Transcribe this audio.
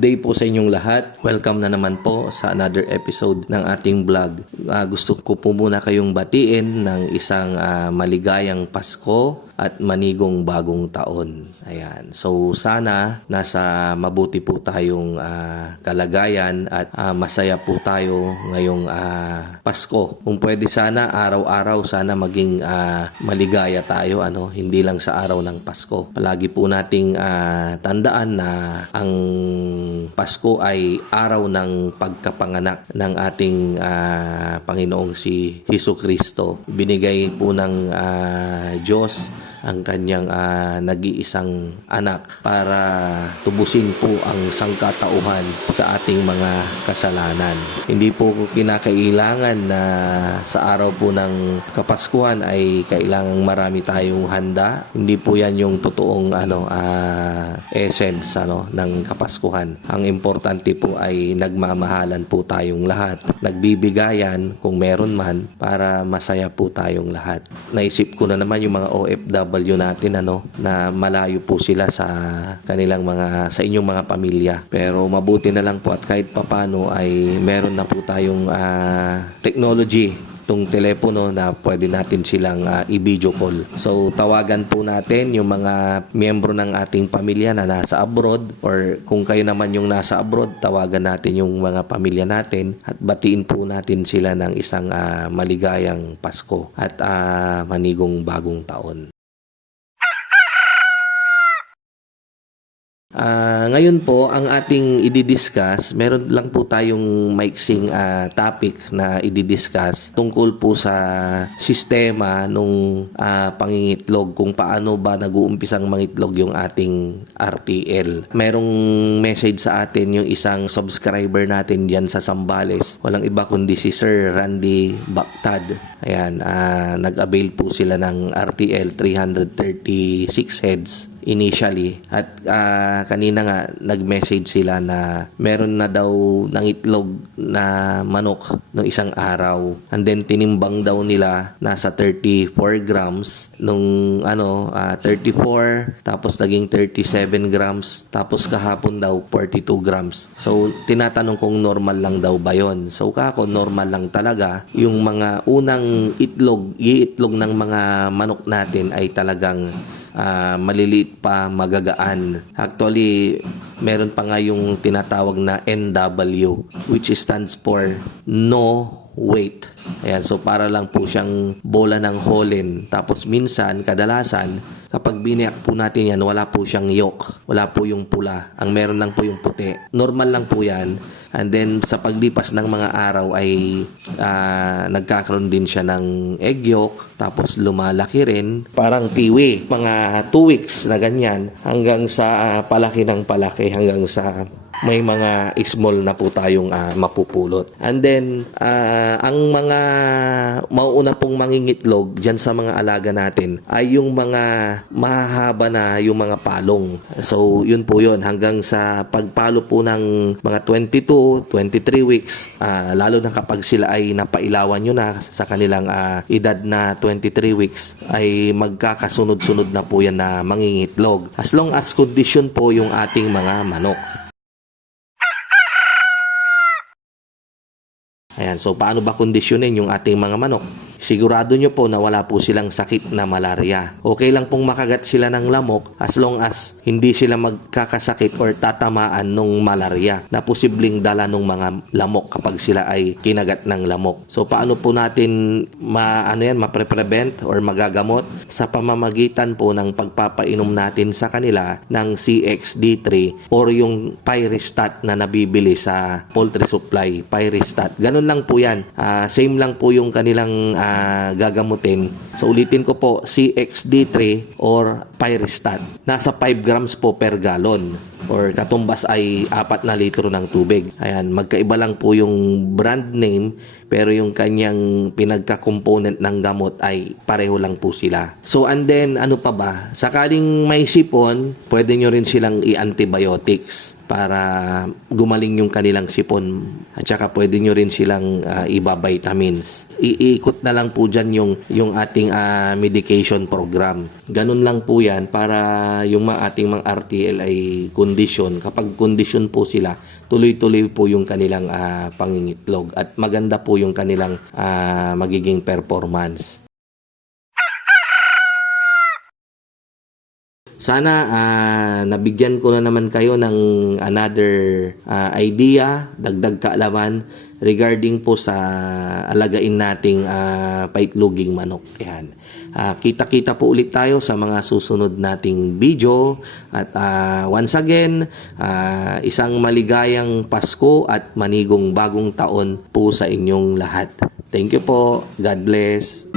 Good day po sa inyong lahat. Welcome na naman po sa another episode ng ating vlog. Gusto ko po muna kayong batiin ng isang maligayang Pasko at manigong bagong taon. Ayan. So sana nasa mabuti po tayong kalagayan at masaya po tayo ngayong Pasko. Kung pwede sana araw-araw sana maging maligaya tayo, hindi lang sa araw ng Pasko. Palagi po nating tandaan na ang Pasko ay araw ng pagkapanganak ng ating Panginoong si Jesucristo. Binigay po ng Diyos ang kanyang nag-iisang anak para tubusin po ang sangkatauhan sa ating mga kasalanan. Hindi po kinakailangan na sa araw po ng Kapaskuhan ay kailangang marami tayong handa. Hindi po yan yung totoong essence ng Kapaskuhan. Ang importante po ay nagmamahalan po tayong lahat. Nagbibigayan kung meron man para masaya po tayong lahat. Naisip ko na naman yung mga OFW natin na malayo po sila sa kanilang sa inyong mga pamilya. Pero mabuti na lang po at kahit papano ay meron na po tayong technology, itong telepono na pwede natin silang i-video call. So tawagan po natin yung mga miyembro ng ating pamilya na nasa abroad, or kung kayo naman yung nasa abroad, tawagan natin yung mga pamilya natin at batiin po natin sila ng isang maligayang Pasko at manigong bagong taon. Ngayon po, ang ating i-discuss, meron lang po tayong maiksing topic na i-discuss tungkol po sa sistema nung pangingitlog, kung paano ba nag-uumpisang mangitlog yung ating RTL. Merong message sa atin yung isang subscriber natin diyan sa Zambales. Walang iba kundi si Sir Randy Bactad. Ayan, nag-avail po sila ng RTL 336 heads initially, at kanina nga nag-message sila na meron na daw ng itlog na manok no isang araw, and then tinimbang daw nila nasa 34 grams nung 34, tapos naging 37 grams, tapos kahapon daw 42 grams. So tinatanong kung normal lang daw ba yon. So kako normal lang talaga. Yung mga unang iitlog ng mga manok natin ay talagang maliliit pa, magagaan. Actually, meron pa nga yung tinatawag na NW, which stands for no weight. Ayan, so para lang po siyang bola ng holen. Tapos minsan, kadalasan, kapag biniyak po natin yan, wala po siyang yolk. Wala po yung pula. Ang meron lang po yung puti. Normal lang po yan. And then, sa paglipas ng mga araw ay nagkakaroon din siya ng egg yolk. Tapos lumalaki rin. Parang piwi. Mga 2 weeks na ganyan. Hanggang sa palaki ng palaki. Hanggang sa may mga small na po tayong mapupulot. And then, ang mga mauuna pong mangingitlog dyan sa mga alaga natin ay yung mga mahahaba na yung mga palong. So, yun po yun. Hanggang sa pagpalo po ng mga 22, 23 weeks, lalo na kapag sila ay napailawan nyo na sa kanilang edad na 23 weeks, ay magkakasunod-sunod na po yan na mangingitlog. As long as condition po yung ating mga manok. Ayan, so paano ba kondisyonin yung ating mga manok? Sigurado nyo po na wala po silang sakit na malaria. Okay lang pong makagat sila ng lamok as long as hindi sila magkakasakit or tatamaan ng malaria na posibleng dala ng mga lamok kapag sila ay kinagat ng lamok. So paano po natin mapre-prevent or magagamot? Sa pamamagitan po ng pagpapainom natin sa kanila ng CXD3 or yung Pyrestat na nabibili sa poultry supply. Pyrestat. Ganun lang po yan. Same lang po yung kanilang gagamutin. So ulitin ko po, CXD3 or Pyrestat. Nasa 5 grams po per gallon or katumbas ay 4 na litro ng tubig. Ayan, magkaiba lang po yung brand name pero yung kanyang pinagka-component ng gamot ay pareho lang po sila. So and then ano pa ba? Sakaling may sipon, pwede nyo rin silang i-antibiotics. para gumaling yung kanilang sipon. At saka pwede nyo rin silang iba vitamins. Iikot na lang po dyan yung ating medication program. Ganun lang po yan para yung ating mga RTL ay kondisyon. Kapag kondisyon po sila, tuloy-tuloy po yung kanilang pangingitlog at maganda po yung kanilang magiging performance. Sana nabigyan ko na naman kayo ng another idea, dagdag kaalaman regarding po sa alagain nating paitloging manok. Ayan. Kita-kita po ulit tayo sa mga susunod nating video. At once again, isang maligayang Pasko at manigong bagong taon po sa inyong lahat. Thank you po. God bless.